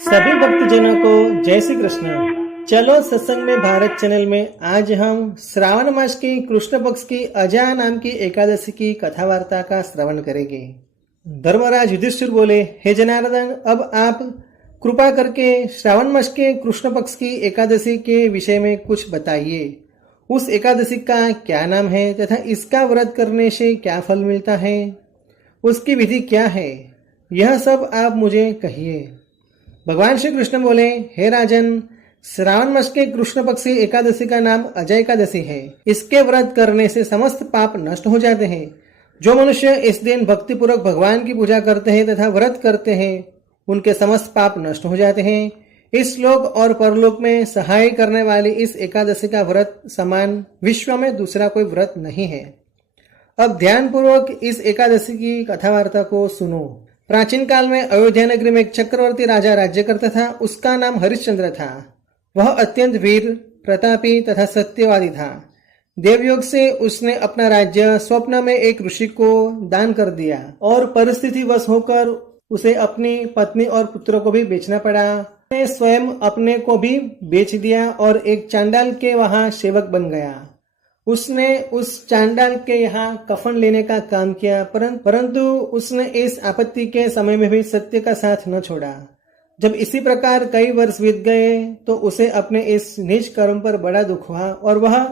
सभी भक्तजनों को जय श्री कृष्ण। चलो सत्संग में भारत चैनल में आज हम श्रावण मास की कृष्ण पक्ष की अजा नाम की एकादशी की कथा वार्ता का श्रवण करेंगे। धर्मराज युधिष्ठिर बोले, हे जनार्दन, अब आप कृपा करके श्रावण मास के कृष्ण पक्ष की एकादशी के विषय में कुछ बताइए। उस एकादशी का क्या नाम है तथा इसका व्रत करने से क्या फल मिलता है, उसकी विधि क्या है, यह सब आप मुझे कहिए। भगवान श्री कृष्ण बोले, हे राजन, श्रावण मास के कृष्ण पक्षी एकादशी का नाम अजय एकादशी है। इसके व्रत करने से समस्त पाप नष्ट हो जाते हैं। जो मनुष्य इस दिन भक्तिपूर्वक भगवान की पूजा करते हैं तथा व्रत करते हैं, उनके समस्त पाप नष्ट हो जाते हैं। इस लोक और परलोक में सहाय करने वाली इस एकादशी का व्रत समान विश्व में दूसरा कोई व्रत नहीं है। अब ध्यानपूर्वक इस एकादशी की कथा वार्ता को सुनो। प्राचीन काल में अयोध्या नगरी में एक चक्रवर्ती राजा राज्य करता था। उसका नाम हरिश्चंद्र था। वह अत्यंत वीर, प्रतापी तथा सत्यवादी था। देवयोग से उसने अपना राज्य स्वप्न में एक ऋषि को दान कर दिया और परिस्थिति वश होकर उसे अपनी पत्नी और पुत्र को भी बेचना पड़ा। उसने स्वयं अपने को भी बेच दिया और एक चांडाल के वहां सेवक बन गया। उसने उस चांडाल के यहाँ कफन लेने का काम किया, परंतु उसने इस आपत्ति के समय में भी सत्य का साथ न छोड़ा। जब इसी प्रकार कई वर्ष बीत गए तो उसे अपने इस नीच कर्म पर बड़ा दुख हुआ और वह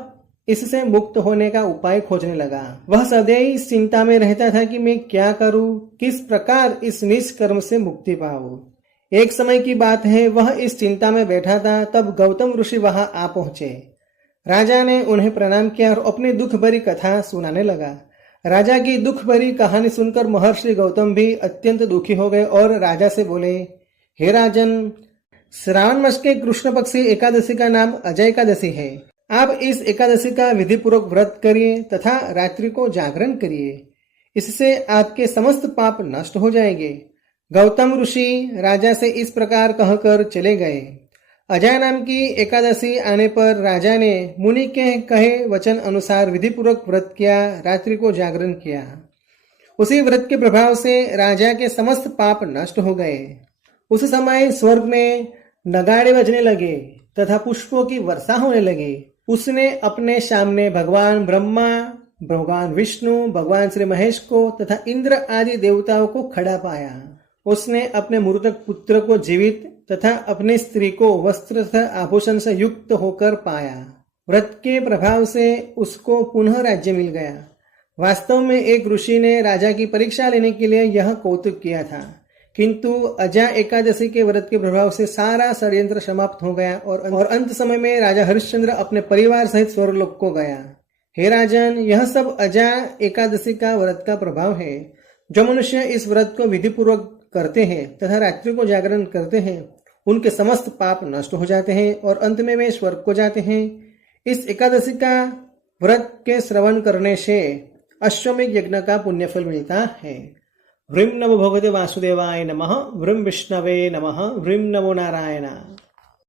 इससे मुक्त होने का उपाय खोजने लगा। वह सदैव इस चिंता में रहता था कि मैं क्या करूं, किस प्रकार इस नीच कर्म से मुक्ति पाऊं। एक समय की बात है, वह इस चिंता में बैठा था, तब गौतम ऋषि वहां आ पहुंचे। राजा ने उन्हें प्रणाम किया और अपनी दुख भरी कथा सुनाने लगा। राजा की दुख भरी कहानी सुनकर महर्षि गौतम भी अत्यंत दुखी हो गए और राजा से बोले, हे राजन, श्रावण मास के कृष्ण पक्षी एकादशी का नाम अजय एकादशी है। आप इस एकादशी का विधि पूर्वक व्रत करिए तथा रात्रि को जागरण करिए। इससे आपके समस्त पाप नष्ट हो जाएंगे। गौतम ऋषि राजा से इस प्रकार कहकर चले गए। अजय नाम की एकादशी आने पर राजा ने मुनि के कहे वचन अनुसार विधि पूर्वक व्रत किया, रात्रि को जागरण किया। उसी व्रत के प्रभाव से राजा के समस्त पाप नष्ट हो गए। उस समय स्वर्ग में नगाड़े बजने लगे तथा पुष्पों की वर्षा होने लगी। उसने अपने सामने भगवान ब्रह्मा, भगवान विष्णु, भगवान श्री महेश को तथा इंद्र आदि देवताओं को खड़ा पाया। उसने अपने मृतक पुत्र को जीवित तथा अपनी स्त्री को वस्त्र तथा आभूषण से युक्त होकर पाया। व्रत के प्रभाव से उसको पुनः राज्य मिल गया। वास्तव में एक ऋषि ने राजा की परीक्षा लेने के लिए यह कौतुक किया था, किंतु अजा एकादशी के व्रत के प्रभाव से सारा षड्यंत्र समाप्त हो गया और अंत समय में राजा हरिश्चंद्र अपने परिवार सहित स्वर्गलोक को गया। हे राजन, यह सब अजा एकादशी का व्रत का प्रभाव है। जो मनुष्य इस व्रत को विधि पूर्वक करते हैं तथा रात्रि को जागरण करते हैं, उनके समस्त पाप नष्ट हो जाते हैं और अंत में वे स्वर्ग को जाते हैं। इस एकादशी का व्रत के श्रवण करने से अश्वमेध यज्ञ का पुण्यफल मिलता है। व्रीं नमो भगवते वासुदेवाय नमः। व्रीं विष्णवे नमः। व्रीं नमो नारायण।